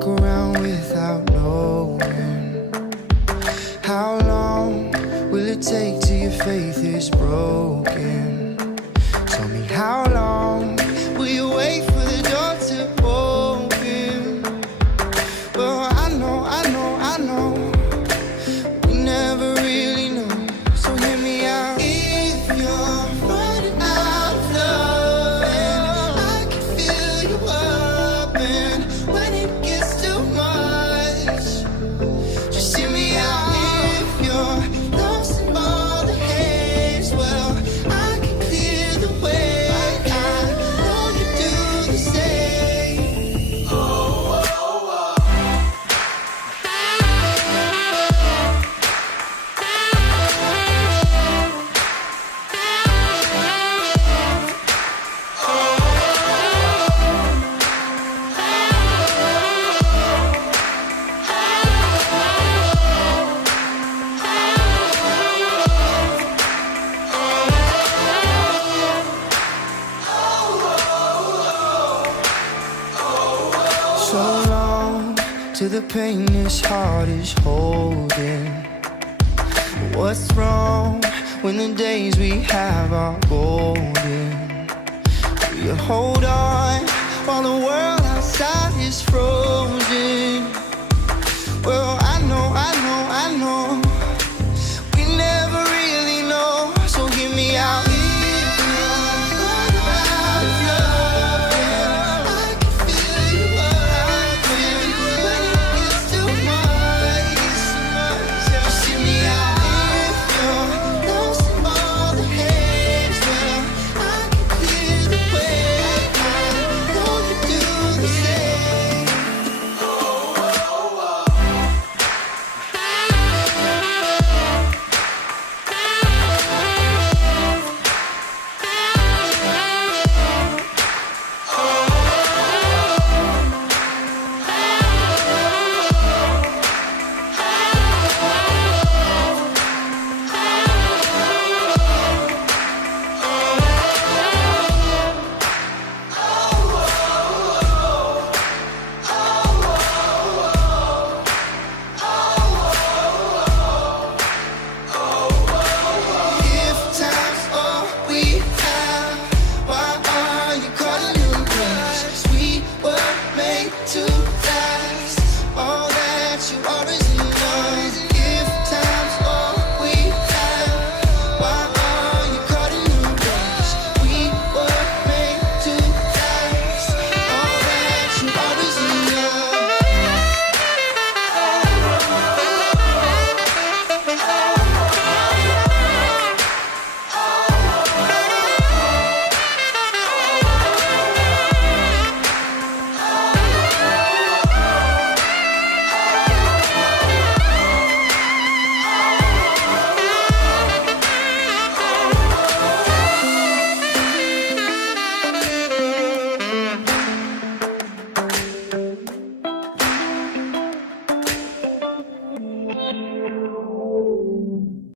walk around without knowing. How long will it take till your faith is broken? Tell me, how long will you wait for the door to open? Well, I know, we never really know. So hear me out. If you're running out of love, and I can fill you up, and when it gets too much, just hear me out. If you're lost in all the haze, well, I can clear the way. I know you do the same. Oh, oh, oh. So long till the pain this heart is holding. What's wrong when the days we have are golden? Do you hold on while the world outside is frozen? Well, I know